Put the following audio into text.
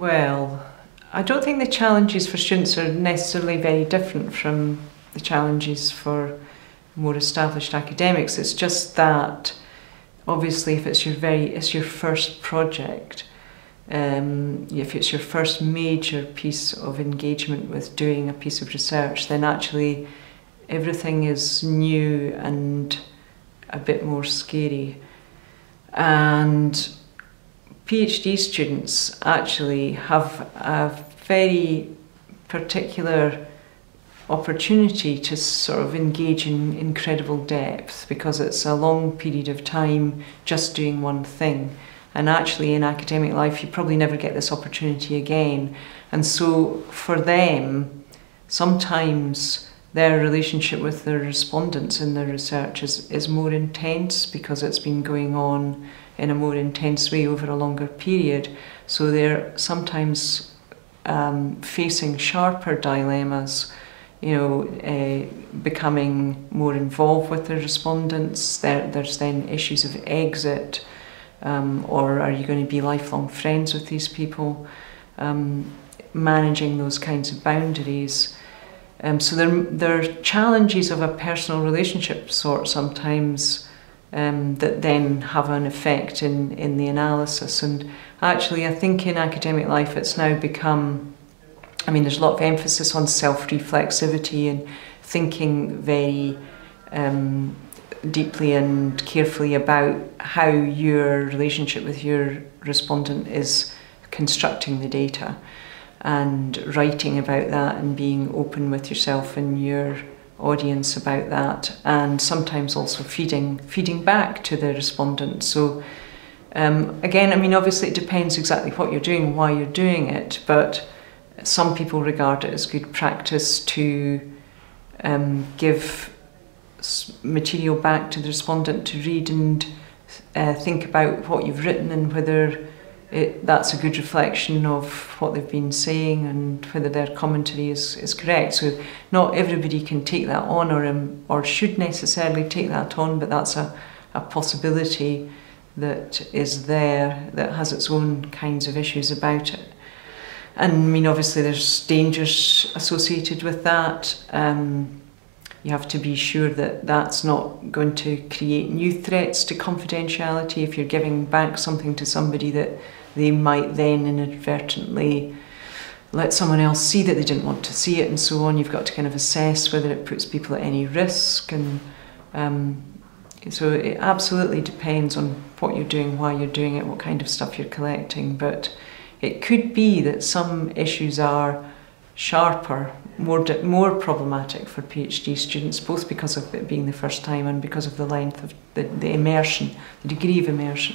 Well, I don't think the challenges for students are necessarily very different from the challenges for more established academics. It's just that obviously if it's your first project, if it's your first major piece of engagement with doing a piece of research, then actually everything is new and a bit more scary. And PhD students actually have a very particular opportunity to sort of engage in incredible depth, because it's a long period of time just doing one thing. And actually in academic life you probably never get this opportunity again. And so for them, sometimes their relationship with their respondents in their research is more intense, because it's been going on in a more intense way over a longer period. So they're sometimes facing sharper dilemmas, becoming more involved with their respondents. There's then issues of exit, or are you going to be lifelong friends with these people? Managing those kinds of boundaries. So there are challenges of a personal relationship sort sometimes that then have an effect in the analysis. And actually I think in academic life it's now become, there's a lot of emphasis on self-reflexivity and thinking very deeply and carefully about how your relationship with your respondent is constructing the data, and writing about that and being open with yourself and your audience about that, and sometimes also feeding back to the respondent. So again, obviously it depends exactly what you're doing, why you're doing it, but some people regard it as good practice to give material back to the respondent to read and think about what you've written and whether that's a good reflection of what they've been saying and whether their commentary is correct. So not everybody can take that on or should necessarily take that on, but that's a possibility that is there, that has its own kinds of issues about it. And obviously there's dangers associated with that. You have to be sure that that's not going to create new threats to confidentiality if you're giving back something to somebody that they might then inadvertently let someone else see that they didn't want to see it, and so on. You've got to kind of assess whether it puts people at any risk, and so it absolutely depends on what you're doing, why you're doing it, what kind of stuff you're collecting. But it could be that some issues are sharper, more problematic for PhD students, both because of it being the first time and because of the length of the immersion, the degree of immersion.